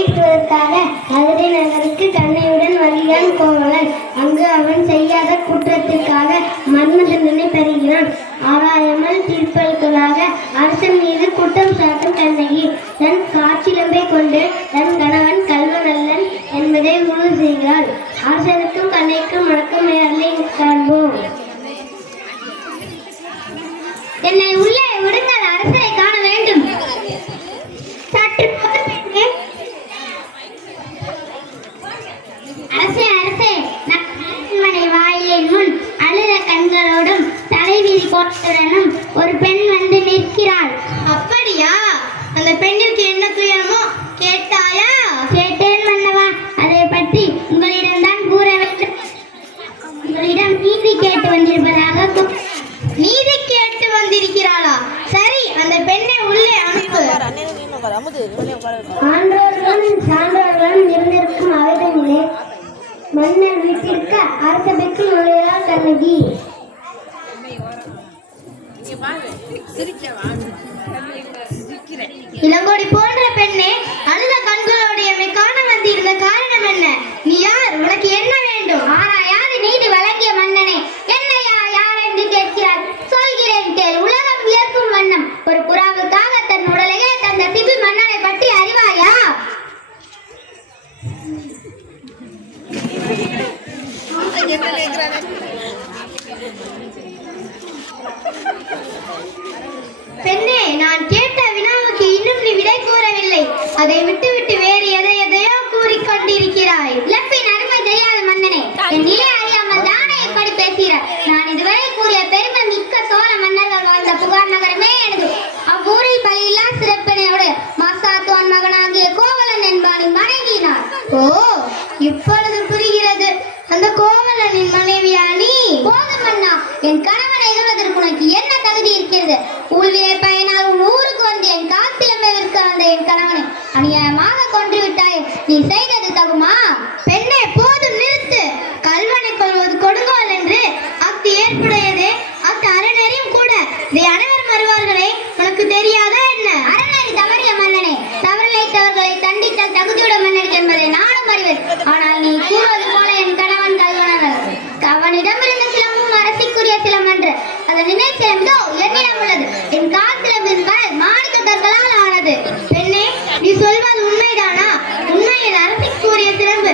முறையிடுவதற்காக மதுரை நகருக்கு கண்ணையுடன் வருகிறான் கோவலன். அங்கு அவன் செய்யாத குற்றத்திற்காக மரண தண்டனை பெறுகிறான். ஆராயாமல் தீர்ப்பதற்காக அரசன் மீது குற்றம் சாட்டும் கண்ணகி தன் காற்றிலம்பை கொண்டு தன் கணவன் கல்வனல்லன் என்பதை உறுதி செய்கிறாள். அரசனுக்கும் கண்ணைக்கும் வணக்கம் காண்போம். என்னை உள்ளே விடுங்கள், அரசரை காண வேண்டும். சற்று அரசே அரசே, அரண்மனை வாயிலின் முன் அழுத கண்களோடும் தலைவிதி கோட்டுடனும் ஒரு பெண் வந்து நிற்கிறாள். அப்படியா? அந்த பெண்ணிற்கு என்ன துயரமோ கேட்டாயா? கேட்டேன் மன்னவா. அதை பற்றி உங்களிடம் தான் கூற வேண்டும். உங்களிடம் நீதி கேட்டு வந்திருப்பதாக. நீதி கேட்டு வந்திருக்கிறாளா? சரி, அந்த பெண்ணை உள்ளே அனுப்பு. ஆண்டோர்களும் சான்றோர்களும் இருந்திருக்கும் அவைதனிலே மன்னர் வீட்டிற்கு அரசபைக்கு நுழைகிறாள் கண்ணகி. இளங்கோடி போன்ற பெண்ணே, அழுத கண்களோடைய காண வந்திருந்த காரணம் என்ன? நீ யார்? உனக்கு என்ன வேண்டும்? ஆராயாது நீதி வழங்கிய மன்னனே, என்னையா யார் என்று கேட்கிறார்? சொல்கிறேன் கேள். உலகம் வியக்கும் வண்ணம் ஒரு புறாவுக்காக தன் உடலையே தந்த திபி மன்னனை பற்றி அறிவாயா? பெண்ணே, நான் கேட்ட வினாவுக்கு இன்னும் நீ விடை கூறவில்லை. அதை விட்டுவிட்டு வேறு எதையோ கூறிக்கொண்டிருக்கிறாய். இழப்பின் அருமை தெரியாத மன்னனே, என் நிலை அறியாமல் தானே இப்படி பேசுகிறார். நான் இதுவரை கூறிய பெருமை மிக்க சோழ மன்னர்கள் வாழ்ந்த புகார் நகரமே எனது. அவ்வூரில் பலியில்லா சிறப்பினையோடு மாசாத்துவான் மகனாகிய கோவலன் என்பாரின் மனைவியினார். ஓ, இப்பொழுது புரிகிறது. அந்த கோவலனின் மனைவியா நீ? போதும் மன்னா, என் கணவனை எதிர்வதற்கு உனக்கு என்ன தகுதி இருக்கிறது? ஊழ்வியை பயனால் உன் ஊருக்கு வந்து என் காத்திலம்பை விற்க வந்த என் கணவனை அநியாயமாக கொன்று விட்டாய். நீ செய்தது தகுமா? பெண்ணே, போதும், நிறுத்து. கல்வனை கொள்வது கொடுங்கோல் என்று அக்கு ஏற்புடையதே அக்கு அறநெறியும் கூட. இதை அனைவரும் வருவார்களே, உனக்கு தெரியாதா என்ன? அறநெறி தவறிய மன்னனே, தவறிழைத்தவர்களை தண்டித்தல் தகுதியுட மன்னர் என்பதை நானும் அறிவேன். ஆனால் நீ கூறுவது போல என் கணவன் கல்வனர்கள் அவனிடமிருந்த சிலமும் அரசிக்குரிய சிலம் என்று அதன் நினைச்சிலம்போ என்னிடம் உள்ளது. என் காத்திலம்பின் கல் மாணிக்கத்தர்களால் ஆனது. பெண்ணே, நீ சொல்வது உண்மைதானா? உண்மையில் அரசிக்குரிய சிலம்பு